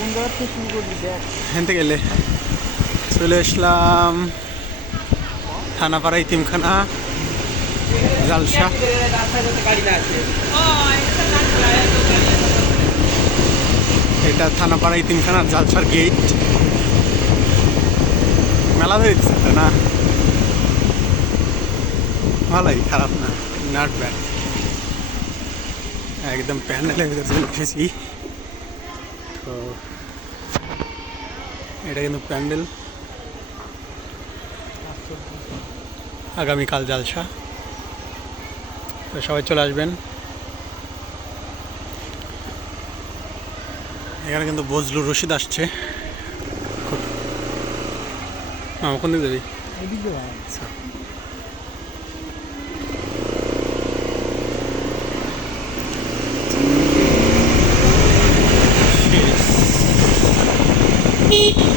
জায়গা থেকে গেলে চলে আসলাম থানাপাড়া ইতিমখানা জালসা। এটা থানাপাড়া ইতিমখানা জালসার গেট মেলা দিচ্ছে না? ভালোই, খারাপ না নট ব্যাড একদম প্যান্ডেলের ভিতরে চলে এসেছি। তো এটা কিন্তু প্যান্ডেল আগামীকাল জালসা তো সবাই চলে আসবেন এখানে কিন্তু বজলুর রশিদ আসছে মামা কোন দিকে যাবি আচ্ছা Beep.